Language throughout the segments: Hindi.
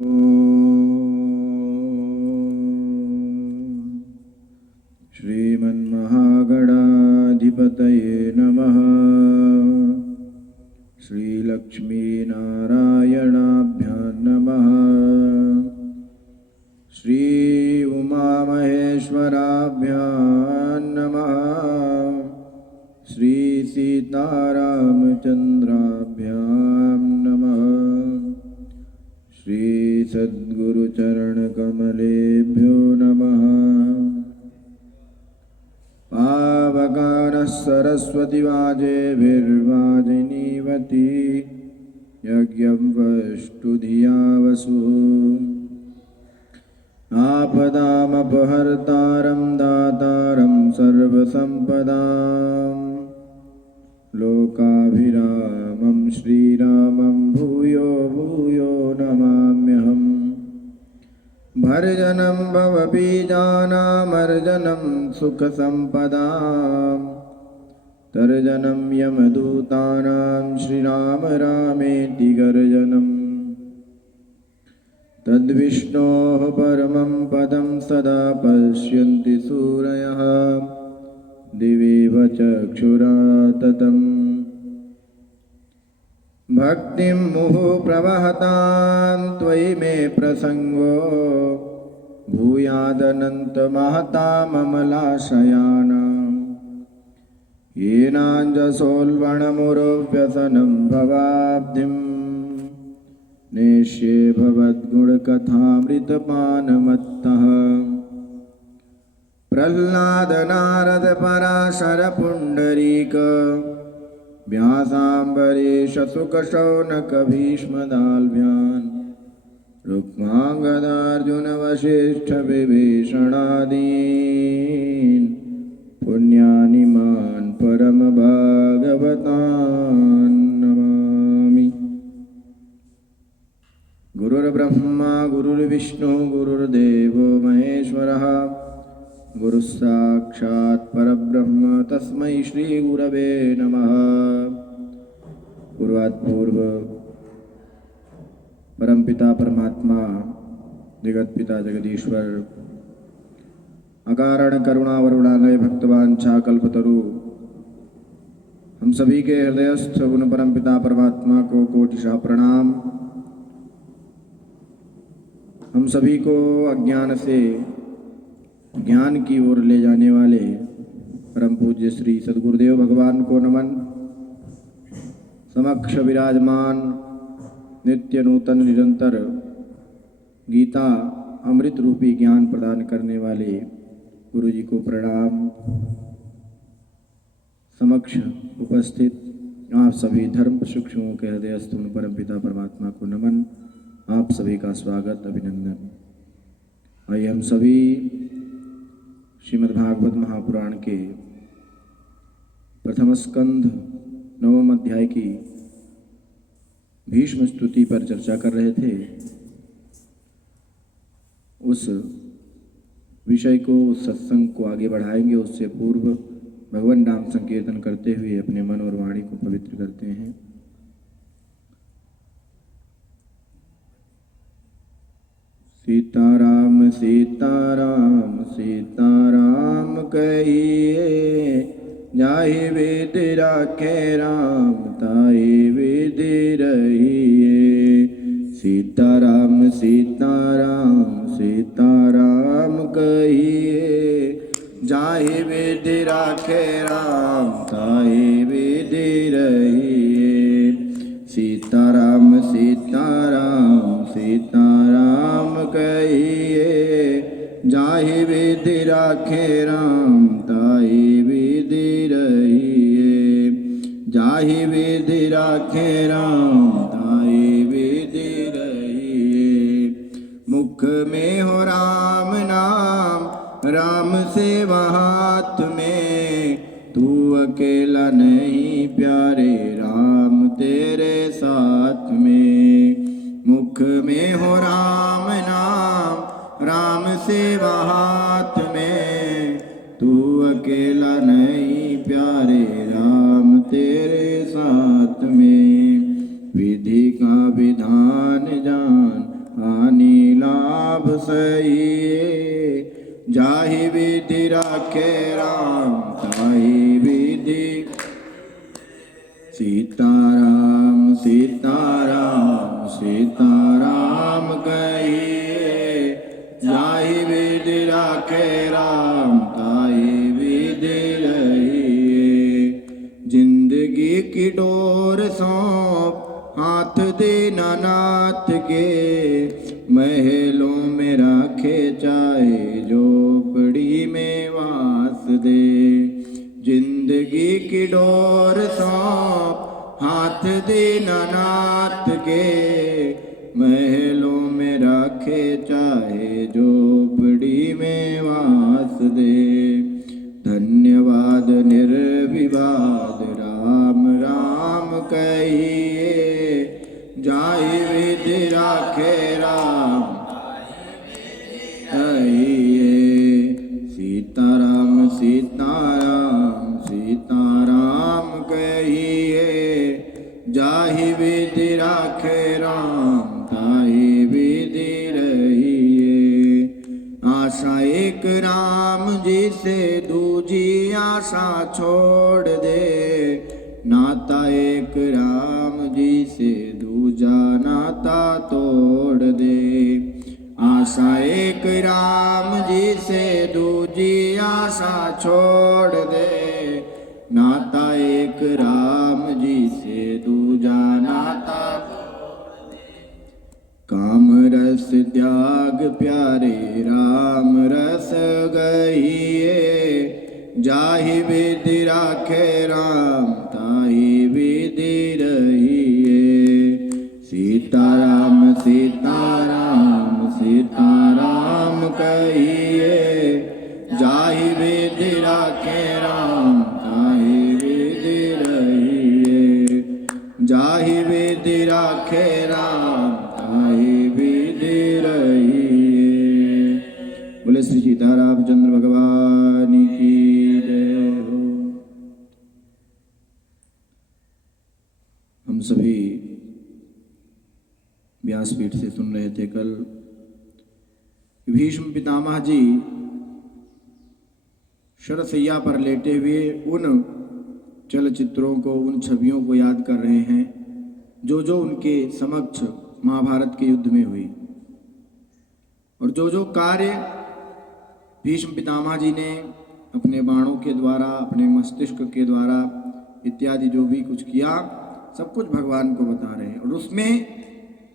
श्रीमन्महागणाधिपतये नमः। श्रीलक्ष्मीनारायणाभ्यां नमः। श्री उमामहेश्वराभ्यां नमः। श्री सीतारामचन्द्राभ्यां नमः। श्री सद्गुरुचरणकमलेभ्यो नमः। पावकानः सरस्वतीवाजेभिर्वाजिनीवती यज्ञं वष्टुधिया वसुः। आपदामपहर्तारं दातारं सर्वसम्पदां लोकाभिरामं श्रीरामं भूयो भूयो नमाम्यहम्। भर्जनं भवबीजानामर्जनं सुखसम्पदां तर्जनं यमदूतानां श्रीराम रामेति गर्जनम्। तद्विष्णोः परमं पदं सदा पश्यन्ति सूरयः दिवेव चक्षुराततम्। भक्तिं मुहुः प्रवहतां त्वयि मे प्रसङ्गो भूयादनन्तमहताममलाशयानां। येनाञ्जसोल्बणमुरुव्यसनं भवाब्धिं नेष्ये भवद्गुणकथामृतपानमत्तः। प्रह्लाद नारद पराशर पुण्डरीक व्यासाम्बरीश शुकशौनक भीष्मदाल्भ्यान् रुक्माङ्गदार्जुन वसिष्ठ विभीषणादीन् पुण्यानि मान् परमभागवतान् नमामि। गुरुर्ब्रह्मा गुरुर्विष्णु गुरुर्देवो महेश्वरः गुरुः साक्षात् परब्रह्म तस्मै श्री गुरवे नमः। पूर्वात्पूर्व परमपिता परमात्मा जगत पिता जगदीश्वर अकारण करुणा वरुणालय भक्तवांछा कल्पतरु हम सभी के हृदयस्थ गुण परमपिता परमात्मा को कोटिशः प्रणाम। हम सभी को अज्ञान से ज्ञान की ओर ले जाने वाले परम पूज्य श्री सद्गुरुदेव भगवान को नमन। समक्ष विराजमान नित्य नूतन निरंतर गीता अमृत रूपी ज्ञान प्रदान करने वाले गुरु जी को प्रणाम। समक्ष उपस्थित आप सभी धर्म शिक्षुओं के हृदयस्थ परम पिता परमात्मा को नमन। आप सभी का स्वागत अभिनंदन। आइए हम सभी श्रीमद्भागवत महापुराण के प्रथम स्कंध नवम अध्याय की भीष्म स्तुति पर चर्चा कर रहे थे। उस विषय को, उस सत्संग को आगे बढ़ाएंगे। उससे पूर्व भगवान नाम संकीर्तन करते हुए अपने मन और वाणी को पवित्र करते हैं। सीताराम सीताराम सीताराम कहिए जाहि विधि राखे राम ताहि विधि रहिए। सीताराम सीताराम सीताराम कहिए जाहि विधि राखे राम ताहि विधि रहिए। सीताराम सीताराम सीताराम कहिए जाहि विधि राखे राम ताहि विधि रहिए। जाहि विधि राखे राम ताहि विधि रहिए। मुख में हो राम नाम राम से हाथ में तू अकेला नहीं प्यारे राम तेरे साथ में। मुख में हो राम नाम राम से हाथ में तू अकेला नहीं प्यारे राम तेरे साथ में। विधि का विधान जान हानि लाभ सही, जाहि विधि राखे राम ताहि विधि। सीताराम सीताराम सीताराम कहिए, जाहि विधि राखे राम ताहि विधि रहिए। जिंदगी की डोर सौंप हाथ देना नाथ के, महलों में राखे चाहे झोपड़ी में वास दे। जिंदगी की डोर सौंप हाथ देना नाथ के, महलों में राखे चाहे झोपड़ी में वास दे। धन्यवाद निर्विवाद राम राम कहिए, जाहि विधि राखे राम कहिए। सीताराम सीताराम सीताराम कहिए, जाहि विधि राखे राम ताहि विधि रहिए। आशा एक राम जी से दूजी आशा छोड़ दे, नाता एक राम जी से दूजा नाता तोड़ दे। आशा एक राम जी से दूजी आशा छोड़ दे, नाता एक राम जी से दूजा नाता तोड़ दे। काम रस त्याग प्यारे राम रस गहिए, जाहि विधि राखे राम ताहि विधि रहिए। सीताराम सीताराम सीताराम कहिए, जाहि विधि राखे राम ताहि विधि रहिए। जाहि विधि राखे राम ताहि विधि रहिए। बोले श्री सीतारामचंद्र भगवान की जय हो। हम सभी व्यासपीठ से सुन रहे थे कल भीष्म पितामह जी शरशैया पर लेटे हुए उन चलचित्रों को, उन छवियों को याद कर रहे हैं जो जो उनके समक्ष महाभारत के युद्ध में हुई, और जो जो कार्य भीष्म पितामह जी ने अपने बाणों के द्वारा, अपने मस्तिष्क के द्वारा इत्यादि जो भी कुछ किया, सब कुछ भगवान को बता रहे हैं। और उसमें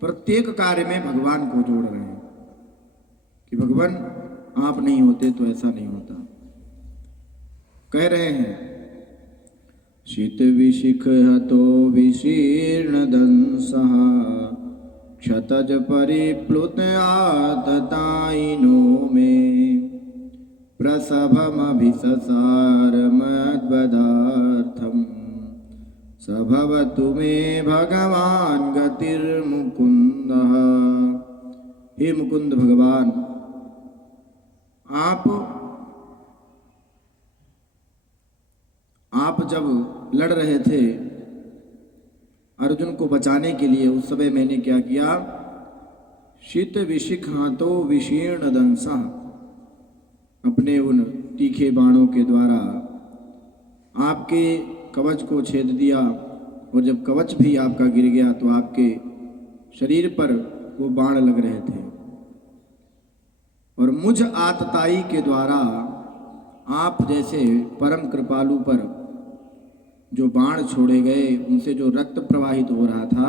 प्रत्येक कार्य में भगवान को जोड़ रहे हैं कि भगवान आप नहीं होते तो ऐसा नहीं होता। कह रहे हैं शीत विशिख हतो विशीर्ण दंसः, क्षतज परिप्लुत आततायिनो में, प्रसभमभिससार मद्वदार्थम्, सभवतु मे भगवान गतिर्मुकुंदः। हे मुकुंद भगवान, आप जब लड़ रहे थे अर्जुन को बचाने के लिए, उस समय मैंने क्या किया? शीत विशिख हाथो विशीर्ण दंसा, अपने उन तीखे बाणों के द्वारा आपके कवच को छेद दिया, और जब कवच भी आपका गिर गया तो आपके शरीर पर वो बाण लग रहे थे। और मुझ आतताई के द्वारा आप जैसे परम कृपालु पर जो बाण छोड़े गए, उनसे जो रक्त प्रवाहित हो रहा था,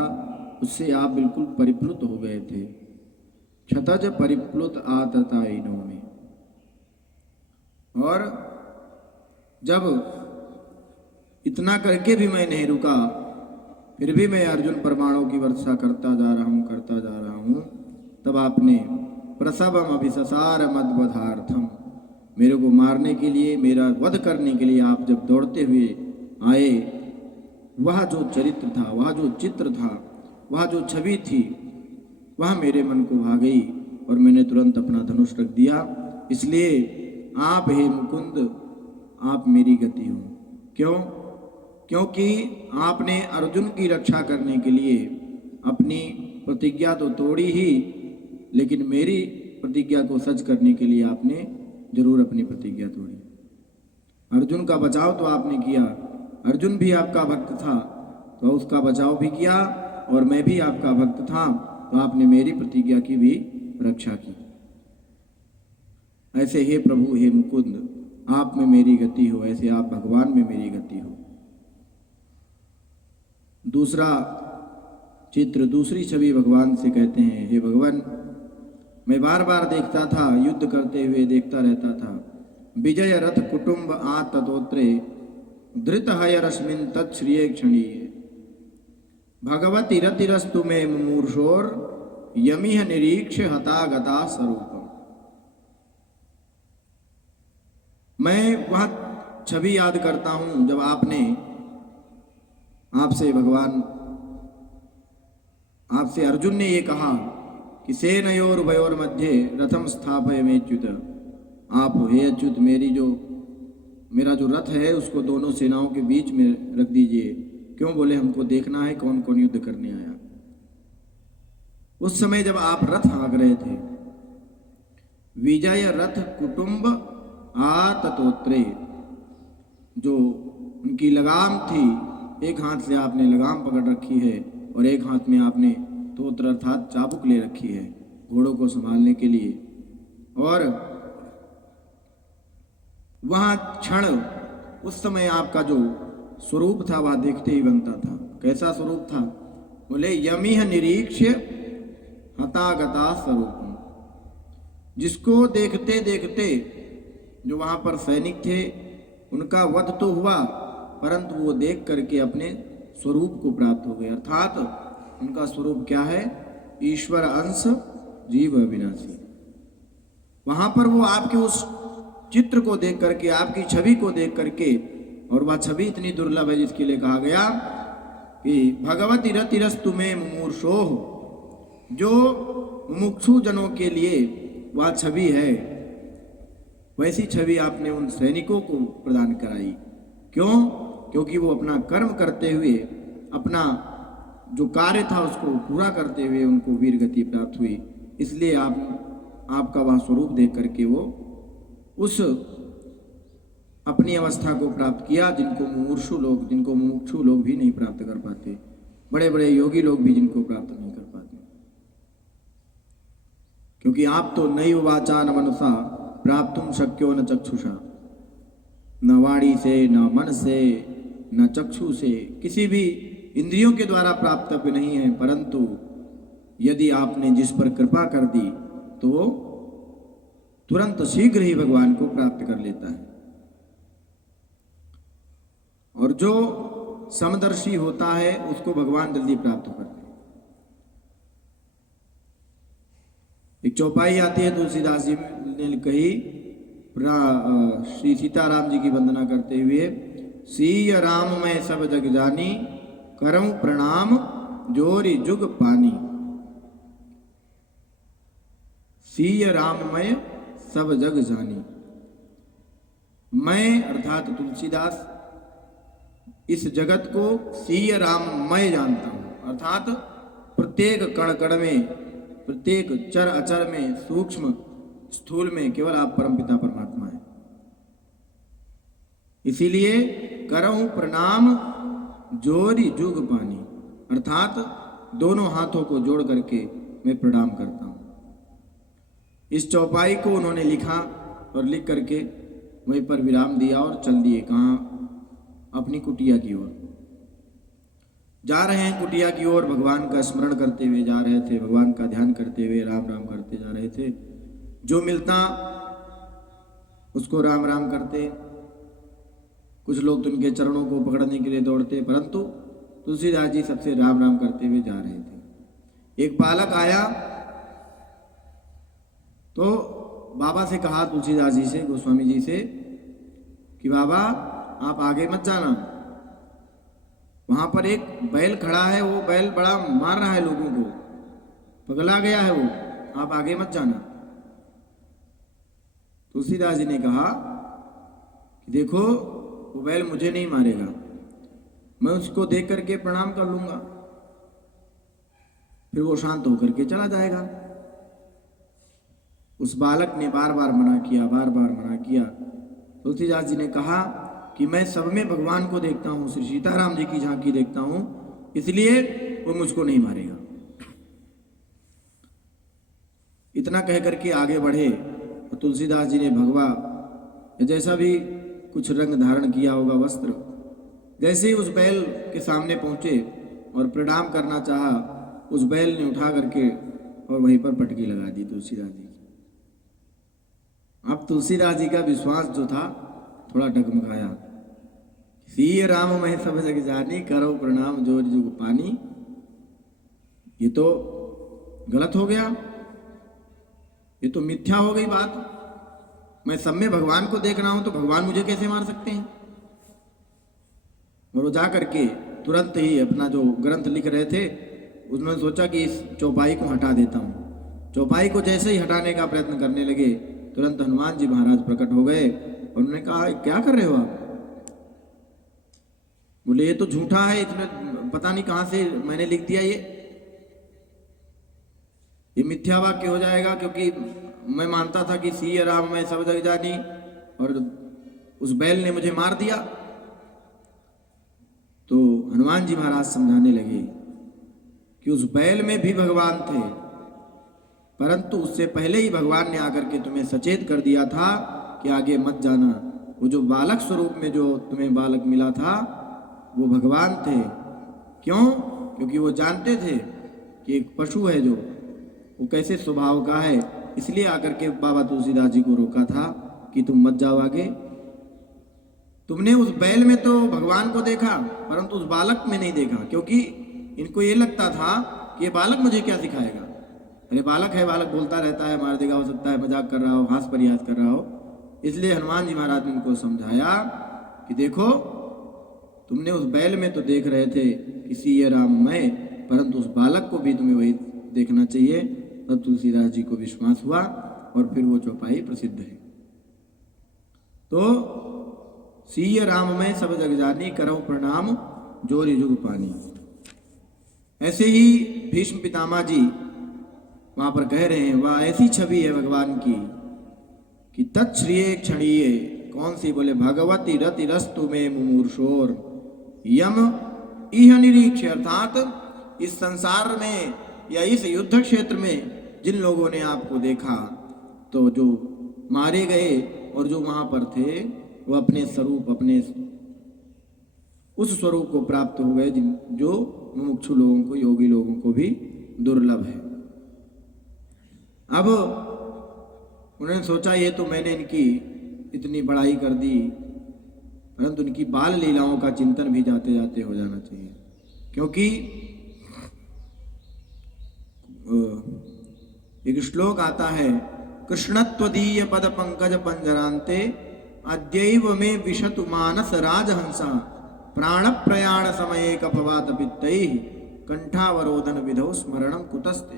उससे आप बिल्कुल परिप्लुत हो गए थे। क्षतज परिप्लुत आततायिनो में। और जब इतना करके भी मैं नहीं रुका, फिर भी मैं अर्जुन परमाणु की वर्षा करता जा रहा हूँ, तब आपने प्रसवम अभिससार मद्वधार्थम, मेरे को मारने के लिए, मेरा वध करने के लिए आप जब दौड़ते हुए आए, वह जो चरित्र था, वह जो चित्र था, वह जो छवि थी, वह मेरे मन को भा गई और मैंने तुरंत अपना धनुष रख दिया। इसलिए आप हे मुकुंद, आप मेरी गति हो। क्यों? क्योंकि आपने अर्जुन की रक्षा करने के लिए अपनी प्रतिज्ञा तो तोड़ी ही, लेकिन मेरी प्रतिज्ञा को सच करने के लिए आपने जरूर अपनी प्रतिज्ञा तोड़ी। अर्जुन का बचाव तो आपने किया, अर्जुन भी आपका भक्त था तो उसका बचाव भी किया, और मैं भी आपका भक्त था तो आपने मेरी प्रतिज्ञा की भी रक्षा की। ऐसे हे प्रभु, हे मुकुंद, आप में मेरी गति हो, ऐसे आप भगवान में मेरी गति हो। दूसरा चित्र, दूसरी छवि भगवान से कहते हैं, हे भगवान, मैं बार बार देखता था, युद्ध करते हुए देखता रहता था। विजय रथ कुटुंब आ ततोत्रे धृत हयरस्मिन तत्श्रिये क्षणीये भगवती रतिरस्तु मे मुमूर्षोर यमिह निरीक्ष हतागता स्वरूपम। मैं वह छवि याद करता हूं जब आपसे भगवान, आपसे अर्जुन ने ये कहा कि सेनयोर उभयोर मध्य रथम स्थापयमेच्युत। आप हे अच्युत, मेरा जो रथ है उसको दोनों सेनाओं के बीच में रख दीजिए। क्यों? बोले हमको देखना है कौन कौन युद्ध करने आया। उस समय जब आप रथ हाँक रहे थे, विजय रथ कुटुंब आ ततोत्रे, जो उनकी लगाम थी, एक हाथ से आपने लगाम पकड़ रखी है और एक हाथ में आपने तोत्र अर्थात चाबुक ले रखी है घोड़ों को संभालने के लिए। और वहां क्षण, उस समय आपका जो स्वरूप था वह देखते ही बनता था। कैसा स्वरूप था? बोले यमिह निरीक्ष्य हतागता स्वरूप। जिसको देखते देखते जो वहां पर सैनिक थे उनका वध तो हुआ, परंतु वो देख करके अपने स्वरूप को प्राप्त हो गए। अर्थात उनका स्वरूप क्या है? ईश्वर अंश जीव अविनाशी। वहां पर वो आपके उस चित्र को देख करके, आपकी छवि को देख करके, और वह छवि इतनी दुर्लभ है जिसके लिए कहा गया कि भगवती रतिरस्तु में मुमूर्षोः, जो मुमुक्षु जनों के लिए वह छवि है, वैसी छवि आपने उन सैनिकों को प्रदान कराई। क्यों? क्योंकि वो अपना कर्म करते हुए, अपना जो कार्य था उसको पूरा करते हुए उनको वीर गति प्राप्त हुई। इसलिए आपका वह स्वरूप देख करके वो उस अपनी अवस्था को प्राप्त किया जिनको मुमुक्षु लोग भी नहीं प्राप्त कर पाते, बड़े बड़े योगी लोग भी जिनको प्राप्त नहीं कर पाते। क्योंकि आप तो नैव वाचा न मनसा प्राप्तुम शक्यो न चक्षुषा, न वाणी से, न मन से, न चक्षु से, किसी भी इंद्रियों के द्वारा प्राप्तव्य नहीं है। परंतु यदि आपने जिस पर कृपा कर दी तो वो तुरंत शीघ्र ही भगवान को प्राप्त कर लेता है। और जो समदर्शी होता है उसको भगवान जल्दी प्राप्त करते हैं। एक चौपाई आती है, तुलसीदास जी ने कही, श्री सीताराम जी की वंदना करते हुए, सीय राम मैं सब जग जानी, करऊं प्रणाम जोरी जुग पानी। सीय राम मैं सब जग जानी। मैं अर्थात तुलसीदास इस जगत को सीय राम मैं जानता हूं, अर्थात प्रत्येक कण कण में, प्रत्येक चर अचर में, सूक्ष्म स्थूल में केवल आप परमपिता परमात्मा हैं। इसीलिए करऊं प्रणाम जोरी जुग पानी, अर्थात दोनों हाथों को जोड़ करके मैं प्रणाम करता हूं। इस चौपाई को उन्होंने लिखा और लिख करके वहीं पर विराम दिया और चल दिए। कहाँ? अपनी कुटिया की ओर जा रहे हैं। कुटिया की ओर भगवान का स्मरण करते हुए जा रहे थे, भगवान का ध्यान करते हुए राम राम करते जा रहे थे। जो मिलता उसको राम राम करते। कुछ लोग तो उनके चरणों को पकड़ने के लिए दौड़ते, परंतु तुलसीदास जी सबसे राम राम करते हुए जा रहे थे। एक बालक आया तो बाबा से कहा, तुलसीदास जी से, गोस्वामी जी से, कि बाबा आप आगे मत जाना, वहां पर एक बैल खड़ा है, वो बैल बड़ा मार रहा है लोगों को, पगला गया है वो, आप आगे मत जाना। तुलसीदास जी ने कहा कि देखो वो बैल मुझे नहीं मारेगा, मैं उसको देख करके प्रणाम कर लूंगा, फिर वो शांत होकर के चला जाएगा। उस बालक ने बार बार मना किया, बार बार मना किया। तुलसीदास जी ने कहा कि मैं सब में भगवान को देखता हूँ, श्री सीताराम जी की झांकी देखता हूँ, इसलिए वो मुझको नहीं मारेगा। इतना कह करके आगे बढ़े और तुलसीदास जी ने भगवा जैसा भी कुछ रंग धारण किया होगा वस्त्र, जैसे ही उस बैल के सामने पहुंचे और प्रणाम करना चाहा, उस बैल ने उठा करके और वहीं पर पटकी लगा दी तुलसीदास जी की। अब तुलसीदास जी का विश्वास जो था थोड़ा डगमगाया। सीय राम मैं सब जग जानी, करो प्रणाम जोर जुग पानी। ये तो गलत हो गया, ये तो मिथ्या हो गई बात। मैं सब में भगवान को देख रहा हूं तो भगवान मुझे कैसे मार सकते हैं। और वो जा करके तुरंत ही अपना जो ग्रंथ लिख रहे थे उन्होंने सोचा कि इस चौपाई को हटा देता हूँ। चौपाई को जैसे ही हटाने का प्रयत्न करने लगे, तुरंत हनुमान जी महाराज प्रकट हो गए और उन्होंने कहा क्या कर रहे हो आप? बोले ये तो झूठा है, इसमें पता नहीं कहाँ से मैंने लिख दिया, ये मिथ्या वाक्य हो जाएगा, क्योंकि मैं मानता था कि सीय राम मैं सब जग जानी और उस बैल ने मुझे मार दिया। तो हनुमान जी महाराज समझाने लगे कि उस बैल में भी भगवान थे, परंतु उससे पहले ही भगवान ने आकर के तुम्हें सचेत कर दिया था कि आगे मत जाना। वो जो बालक स्वरूप में जो तुम्हें बालक मिला था वो भगवान थे। क्यों? क्योंकि वो जानते थे कि एक पशु है जो वो कैसे स्वभाव का है, इसलिए आकर के बाबा तुलसीदास जी को रोका था कि तुम मत जाओ आगे। तुमने उस बैल में तो भगवान को देखा परंतु उस बालक में नहीं देखा, क्योंकि इनको ये लगता था कि ये बालक मुझे क्या सिखाएगा। अरे बालक है, बालक बोलता रहता है, मार देगा, हो सकता है मजाक कर रहा हो, हास परिहास कर रहा हो। इसलिए हनुमान जी महाराज ने उनको समझाया कि देखो तुमने उस बैल में तो देख रहे थे किसी ये राम मैं, परंतु उस बालक को भी तुम्हें वही देखना चाहिए। तब तुलसीदास जी को विश्वास हुआ और फिर वो चौपाई प्रसिद्ध है। तो सीय राम मैं सब जग जानी, करऊं प्रणाम जोरि जुग पानी। ऐसे ही भीष्म पितामह जी वहां पर कह रहे हैं, वह ऐसी छवि है भगवान की कि तच्छ्रिये क्षणीय, कौन सी? बोले भगवती रति रस्तु में मुमूर्षोर यम इह निरीक्ष। अर्थात इस संसार में या इस युद्ध क्षेत्र में जिन लोगों ने आपको देखा तो जो मारे गए और जो वहां पर थे वो अपने स्वरूप, अपने उस स्वरूप को प्राप्त हो गए जो मुमुक्षु लोगों को, योगी लोगों को भी दुर्लभ है। अब उन्होंने सोचा ये तो मैंने इनकी इतनी बड़ाई कर दी, परंतु इनकी बाल लीलाओं का चिंतन भी जाते जाते हो जाना चाहिए। क्योंकि एक श्लोक आता है, कृष्णत्वदीय पद पंकज पंजरांते अद्यैव में विशतु मानस राजहंसा प्राण प्रयाण समये कफवात पित्तैः कंठावरोधन विधौ स्मरणम कुतस्ते।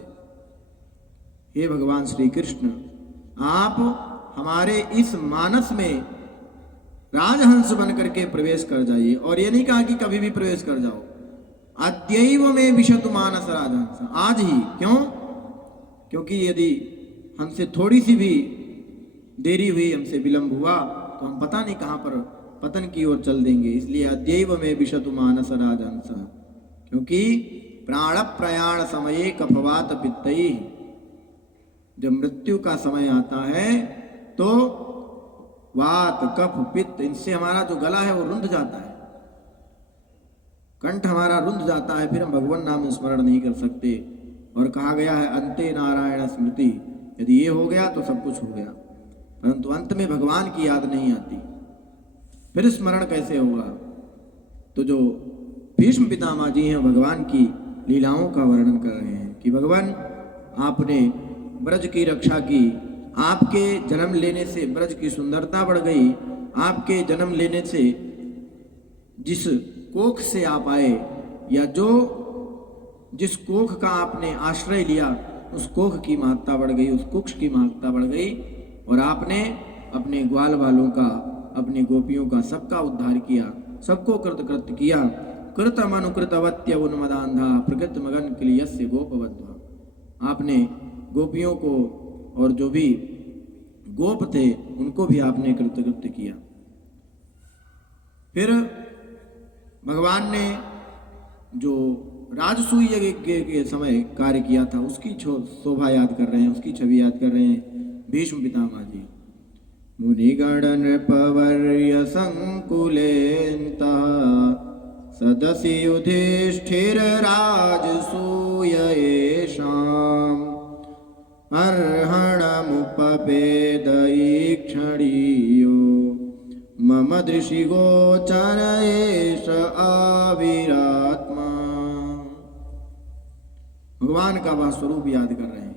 हे भगवान श्री कृष्ण, आप हमारे इस मानस में राजहंस बन करके प्रवेश कर जाइए। और ये नहीं कहा कि कभी भी प्रवेश कर जाओ, अद्यैव में विशतु मानस राजहंस, आज ही। क्यों? क्योंकि यदि हमसे थोड़ी सी भी देरी हुई, हमसे विलंब हुआ, तो हम पता नहीं कहाँ पर पतन की ओर चल देंगे। इसलिए अद्यैव में विशतु मानस राजहंस, क्योंकि प्राण प्रयाण समये कफवात पित्तैः, जब मृत्यु का समय आता है तो वात कफ पित्त इनसे हमारा जो गला है वो रुंध जाता है, कंठ हमारा रुंध जाता है, फिर हम भगवान नाम स्मरण नहीं कर सकते। और कहा गया है अंते नारायण स्मृति, यदि ये हो गया तो सब कुछ हो गया, परंतु अंत में भगवान की याद नहीं आती, फिर स्मरण कैसे होगा। तो जो भीष्म पितामह जी हैं भगवान की लीलाओं का वर्णन कर रहे हैं कि भगवान आपने ब्रज की रक्षा की, आपके जन्म लेने से ब्रज की सुंदरता बढ़ गई, आपके जन्म लेने से जिस कोख से आप आए या जिस कोख का आपने आश्रय लिया उस कोख की महत्ता बढ़ गई, उस कुक्ष की महत्ता बढ़ गई, और आपने अपने ग्वाल वालों का, अपनी गोपियों का सबका उद्धार किया, सबको कृतकृत्य किया। कृतम अनुकृतवत्य उन्मदांधा प्रकृत मगन क्लियस्य गोपवध्वा। आपने गोपियों को और जो भी गोप थे उनको भी आपने कृतकृत्य किया। फिर भगवान ने जो राजसूय यज्ञ के समय कार्य किया था उसकी शोभा याद कर रहे हैं, उसकी छवि याद कर रहे हैं भीष्म पितामह जी। मुनिगण नृपवर्य संकुलेन्तः सदसि युधिष्ठिर राजसूय येषाम् अर्हणमुपपेद ईक्षणीयो मम दृशि गोचर एष आविरात्मा। भगवान का वह स्वरूप याद कर रहे हैं।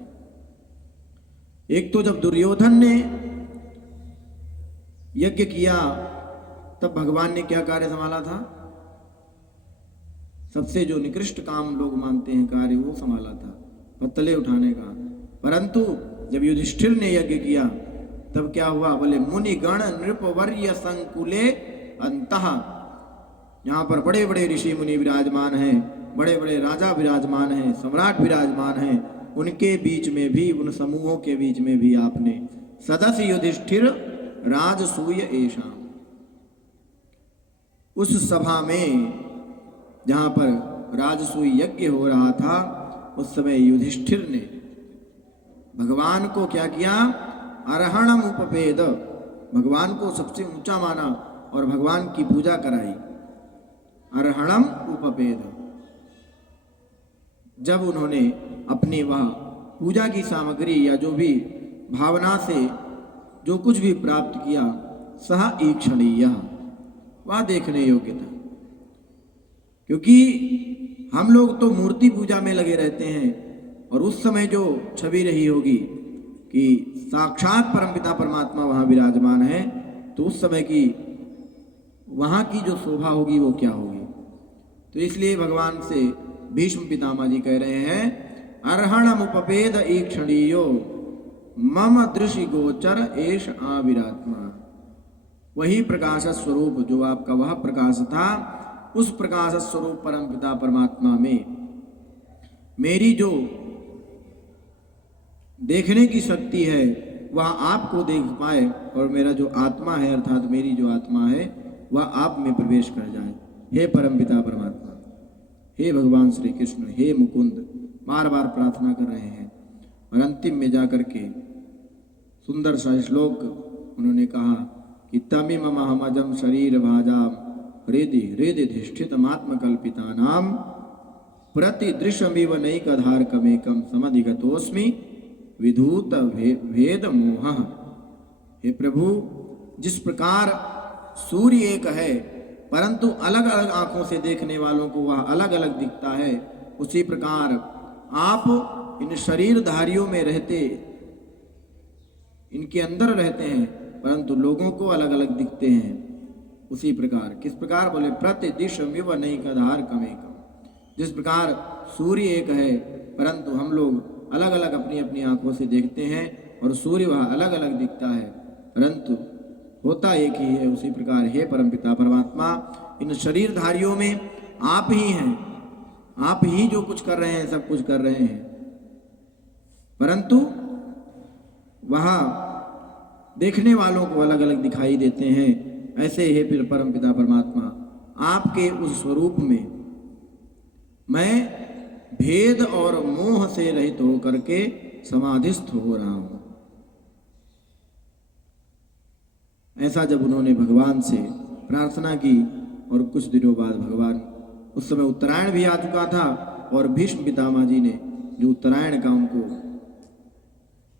एक तो जब दुर्योधन ने यज्ञ किया तब भगवान ने क्या कार्य संभाला था? सबसे जो निकृष्ट काम लोग मानते हैं कार्य वो संभाला था, पत्तले उठाने का। परंतु जब युधिष्ठिर ने यज्ञ किया तब क्या हुआ? बोले मुनिगण नृपवर्य संकुले अंतः। यहाँ पर बड़े बड़े ऋषि मुनि विराजमान हैं, बड़े बड़े राजा विराजमान हैं, सम्राट विराजमान हैं, उनके बीच में भी, उन समूहों के बीच में भी आपने सदस्य युधिष्ठिर राजसूय एषाम, उस सभा में जहाँ पर राजसूय यज्ञ हो रहा था उस समय युधिष्ठिर ने भगवान को क्या किया? अर्हणम उपपेद, भगवान को सबसे ऊंचा माना और भगवान की पूजा कराई। अर्हणम उपपेद, जब उन्होंने अपनी वह पूजा की सामग्री या जो भी भावना से जो कुछ भी प्राप्त किया, सह ईक्षणीय, वह देखने योग्य था। क्योंकि हम लोग तो मूर्ति पूजा में लगे रहते हैं और उस समय जो छवि रही होगी कि साक्षात परमपिता परमात्मा वहाँ विराजमान है, तो उस समय की वहाँ की जो शोभा होगी वो क्या होगी। तो इसलिए भगवान से भीष्म पितामह जी कह रहे हैं अर्हणम उपपेद ईक्षणीयो मम दृशि गोचर एष आविरात्मा। वही प्रकाश स्वरूप जो आपका वह प्रकाश था, उस प्रकाश स्वरूप परमपिता परमात्मा में मेरी जो देखने की शक्ति है वह आपको देख पाए और मेरा जो आत्मा है अर्थात मेरी जो आत्मा है वह आप में प्रवेश कर जाए। हे परमपिता परमात्मा, हे भगवान श्री कृष्ण, हे मुकुंद, बार बार प्रार्थना कर रहे हैं। और अंतिम में जाकर के सुंदर सा श्लोक उन्होंने कहा कि तमिम महमजम शरीर भाजाम हृदि हृदि धिष्ठितमात्मकल्पिता नाम प्रतिदृशमिव नैकधारकमेकम समधिगतोस्मि विधूत भेद मोह। हे प्रभु, जिस प्रकार सूर्य एक है परंतु अलग अलग आंखों से देखने वालों को वह अलग अलग दिखता है, उसी प्रकार आप इन शरीरधारियों में रहते, इनके अंदर रहते हैं परंतु लोगों को अलग अलग दिखते हैं। उसी प्रकार, किस प्रकार? बोले प्रतिदिशमिव नैकधारकमेकम। जिस प्रकार सूर्य एक है परंतु हम लोग अलग अलग अपनी अपनी आंखों से देखते हैं और सूर्य वह अलग अलग दिखता है परंतु होता एक ही है, उसी प्रकार हे परमपिता परमात्मा, इन शरीरधारियों में आप ही हैं, आप ही जो कुछ कर रहे हैं सब कुछ कर रहे हैं, परंतु वहाँ देखने वालों को अलग अलग दिखाई देते हैं। ऐसे हे फिर परमपिता परमात्मा, आपके उस स्वरूप में मैं भेद और मोह से रहित होकर के समाधिस्थ हो रहा हूं। ऐसा जब उन्होंने भगवान से प्रार्थना की और कुछ दिनों बाद भगवान, उस समय उत्तरायण भी आ चुका था और भीष्म पितामह जी ने जो उत्तरायण का उनको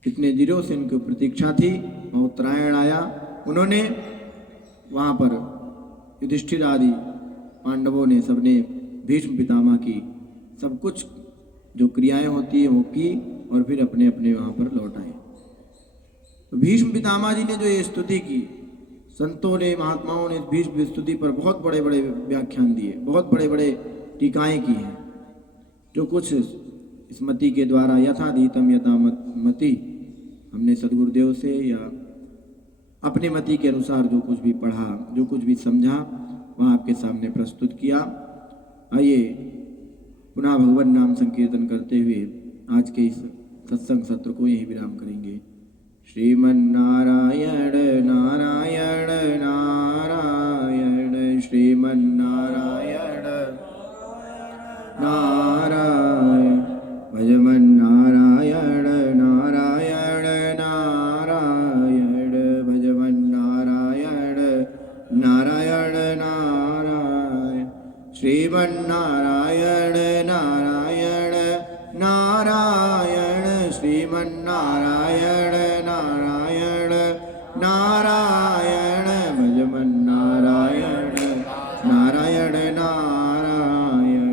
कितने दिनों से उनकी प्रतीक्षा थी, वह उत्तरायण आया। उन्होंने वहाँ पर युधिष्ठिर आदि पांडवों ने सबने भीष्म पितामह की सब कुछ जो क्रियाएं होती है वो की और फिर अपने अपने वहाँ पर लौट आए। तो भीष्म पितामह जी ने जो ये स्तुति की, संतों ने, महात्माओं ने भीष्म स्तुति पर बहुत बड़े बड़े व्याख्यान दिए, बहुत बड़े बड़े टीकाएं की हैं। जो कुछ इस मति के द्वारा यथाधीतम यथा मति, हमने सदगुरुदेव से या अपने मति के अनुसार जो कुछ भी पढ़ा, जो कुछ भी समझा, वह आपके सामने प्रस्तुत किया। आइए पुनः भगवान नाम संकीर्तन करते हुए आज के इस सत्संग सत्र को यहीं विराम करेंगे। श्रीमन्नारायण नारायण नारायण श्रीमन्नारायण नारायण भजमन्नारायण नारायण नारायण भजमन्नारायण नारायण नारायण श्रीमन्नारायण नारायण नारायण श्रीमन्नारायण नारायण नारायण भजमन्नारायण नारायण नारायण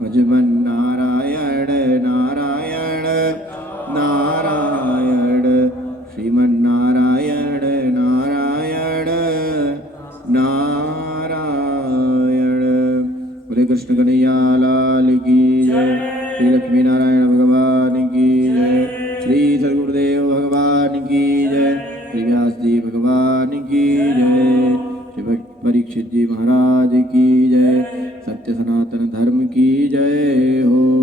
भजमन्नारायण नारायण नारायण श्रीमन्नारायण नारायण नारायण। बोले कृष्ण कन्हैया लाल की जय। श्री लक्ष्मी नारायण भगवान की जय। श्री सद्गुरुदेव भगवान की जय। श्री व्यास जी भगवान की जय। श्री परीक्षित जी महाराज की जय। सत्य सनातन धर्म की जय हो।